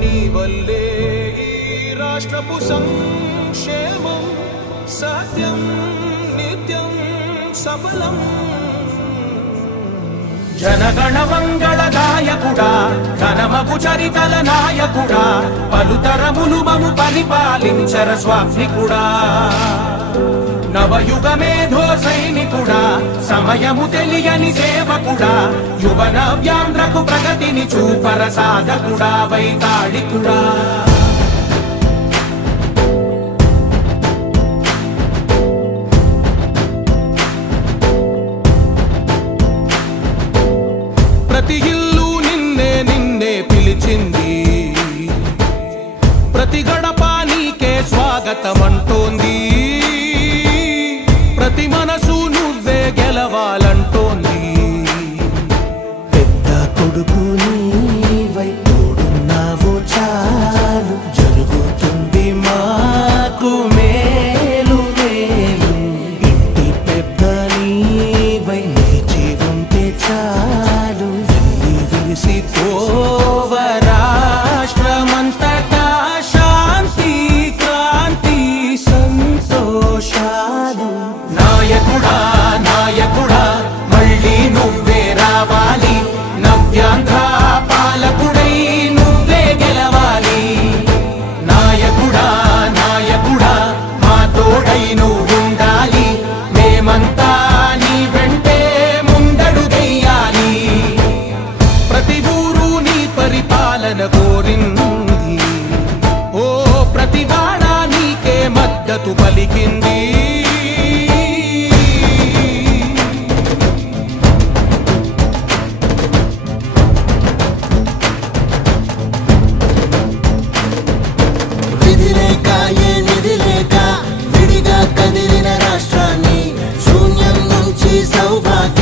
నీ వల్లే ఈ రాష్ట్రపు సంక్షేమం సత్యం నిత్యం సఫలం. జనగణ మంగళ గాయకుడా ఘనమగు చరితల నాయకుడా పలుతరములు మము పరిపాలించర స్వామికుడా. నవయుగ మేధో సైనికుడా సమయము తెలియని సేవకుడా యువన వ్యాంధ్రకు ప్రగతిని చూపర సాధకుడా వైతాళికుడా. ప్రతి ఇల్లు నిన్నే నిన్నే పిలిచింది, ప్రతి గడప నీకే స్వాగతమంటోంది, ప్రతి మనసు నువ్వే గెలవాలంటోంది. పెద్ద కొడుకు నీవై తోడున్నావు చాలు జరుగుతుంది మాకు మేలు మేలు. ఇంటి పెద్ద నీవై నిలిచి ఉంటే చాలు వెళ్ళి విరిసి పోవ రాష్ట్రమంతటా శాంతి క్రాంతి సంతోషాలు. నాయకుడా నాయకుడా మళ్ళీ నువ్వే రావాలి, నవ్యాంధ్ర పాలకుడై నువ్వే గెలవాలి. నాయకుడా నాయకుడా మా తోడై నువ్వుండాలి, మేమంతా నీ వెంటే ముందడుగెయ్యాలి. ప్రతి ఊరు నీ పరిపాలన కోరింది, ఓ ప్రతి వాడ నీకే మద్దతు పలికింది. విధి లేక ఏ నిధి లేక విడిగా కదిలిన రాష్ట్రాన్ని శూన్యం నుంచి సౌభాగ్య